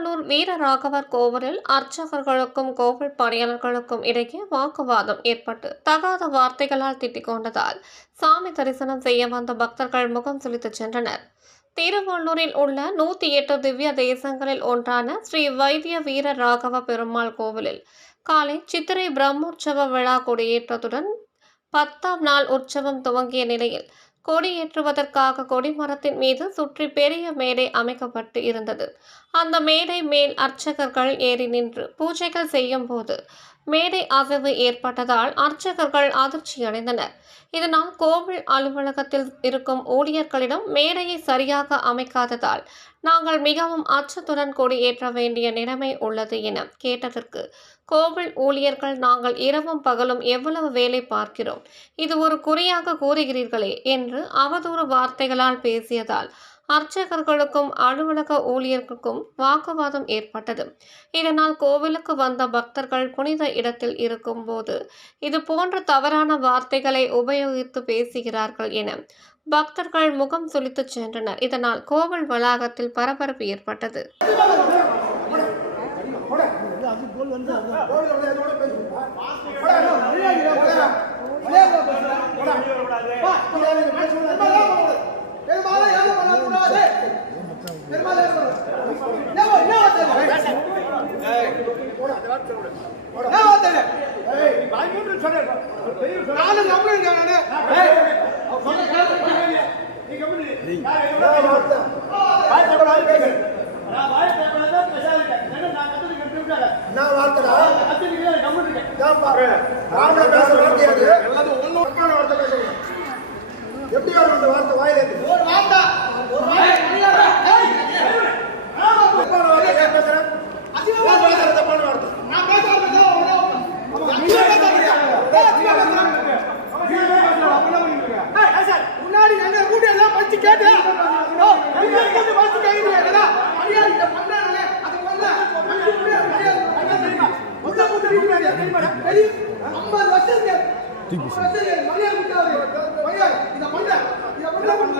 திருவள்ளூர் வீரராகவர் கோவிலில் அர்ச்சகர்களுக்கும் கோவில் பணியாளர்களுக்கும் இடையே வாக்குவாதம் ஏற்பட்டு தகாத வார்த்தைகளால் திட்டிக் கொண்டதால் சாமி தரிசனம் செய்ய வந்த பக்தர்கள் முகம் சுளித்துச் சென்றனர். திருவள்ளூரில் உள்ள நூத்தி எட்டு திவ்ய தேசங்களில் ஒன்றான ஸ்ரீ வைத்திய வீர ராகவ பெருமாள் கோவிலில் காலை சித்திரை பிரம்மோற்சவ விழா கொடியேற்றத்துடன் பத்தாம் நாள் உற்சவம் துவங்கிய நிலையில் கொடியேற்றுவதற்காக கொடிமரத்தின் மீது சுற்றி பெரிய மேடை அமைக்கப்பட்டு இருந்தது. அந்த மேடை மேல் அர்ச்சகர்கள் ஏறி நின்று பூஜைகள் செய்யும் போது மேடை அதிர்வு ஏற்பட்டதால் அர்ச்சகர்கள் அதிர்ச்சியடைந்தனர். இதனால் கோவில் அலுவலகத்தில் இருக்கும் ஊழியர்களிடம் மேடையை சரியாக அமைக்காததால் நாங்கள் மிகவும் அச்சத்துடன் கொடியேற்ற வேண்டிய நிலைமை உள்ளது என கேட்டதற்கு கோவில் ஊழியர்கள் நாங்கள் இரவும் பகலும் எவ்வளவு வேலை பார்க்கிறோம்? இது ஒரு குறியாக கூறுகிறீர்களே என்று அவதூறு வார்த்தைகளால் பேசியதால் அர்ச்சகர்களுக்கும் அலுவலக ஊழியர்களுக்கும் வாக்குவாதம் ஏற்பட்டது இதனால் கோவிலுக்கு வந்த பக்தர்கள் புனித இடத்தில் இருக்கும்போது இது போன்ற தவறான வார்த்தைகளை உபயோகித்து பேசுகிறார்கள் என பக்தர்கள் முகம் சுளித்துச் சென்றனர் இதனால் கோவில் வளாகத்தில் பரபரப்பு ஏற்பட்டது அது வார்த்தை? பேசணும். எப்படி வரும் அந்த வார்த்தை வாயில இருந்து? தப்பான 50 வருஷத்துக்கு 50 வருஷத்துக்கு மரியாதை கொடுத்தாரு இதை பண்ண இதை பண்ண பண்ணல